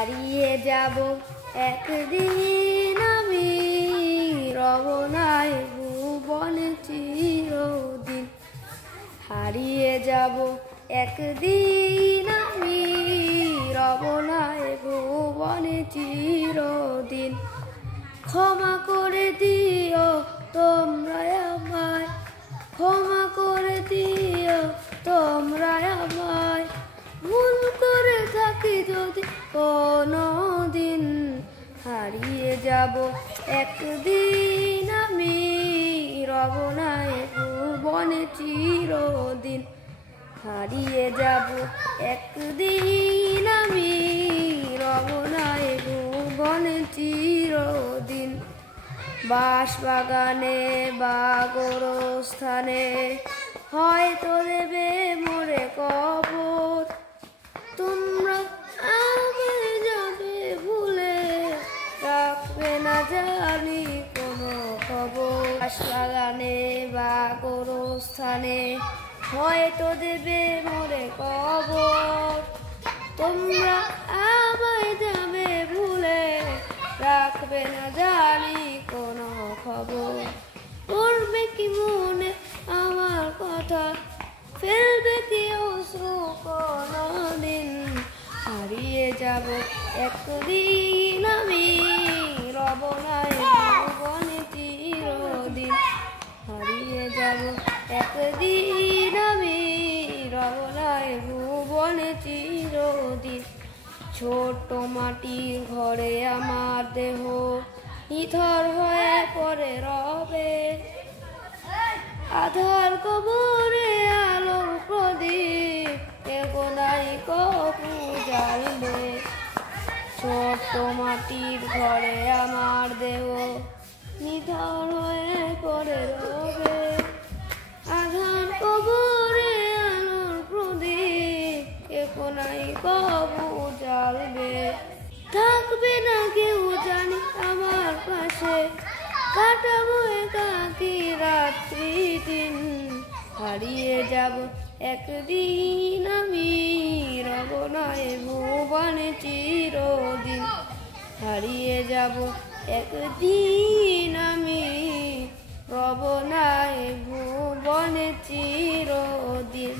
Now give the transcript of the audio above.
হারিয়ে যাব একদিন আমি, রব নাই ভুবনে চিরদিন। হারিয়ে যাব একদিন আমি, রব নাই ভুবনে চিরদিন। ক্ষমা করে দিও তোমরা আমায়, ক্ষমা করে দিও তোমরা আমায়। ভুল করে থাকি যদি কোনো দিন, হারিয়ে যাব একদিন আমি, রব নাই ভুবনে চিরদিন। হারিয়ে যাব একদিন আমি, রব নাই ভুবনে চিরদিন। বাঁশবাগানে বা গোরস্থানে হয়তো দেবে মোরে কবর, তোমরা আমায় যাবে ভুলে, রাখবে না জানি কোনো খবর। বাঁশবাগানে বা গোরস্থানে হয়তো দেবে মোরে কবর, তোমরা আমায় যাবে ভুলে, রাখবে না জানি কোনো খবর। পড়বে কি মনে আমার কথা, ফেলবে কি অশ্রু কোনদিন। হারিয়ে যাব একদিন আমি, রব নাই ভুবনে চিরদিন। হারিয়ে যাব একদিন আমি, রব নাই ভুবনে চিরদিন। ছোট মাটির ঘরে আমার দেহ নিথর হয়ে পড়ে রবে, আধার কবরে আলোর প্রদীপ কেউ নাই কবু জ্বালবে। ছোট মাটির ঘরে আমার দেহ নিথর হয়ে পড়ে রবে, আধার কবরে আলোর প্রদীপ কেউ নাই কবু জ্বালবে। থাকবে না কেউ জানি আমার পাশে, কাটাবো একাকী রাত্রি দিন। হারিয়ে যাব একদিন আমি, রব নাই ভুবনে চিরদিন। হারিয়ে যাব একদিন আমি, রব নাই ভুবনে চিরদিন।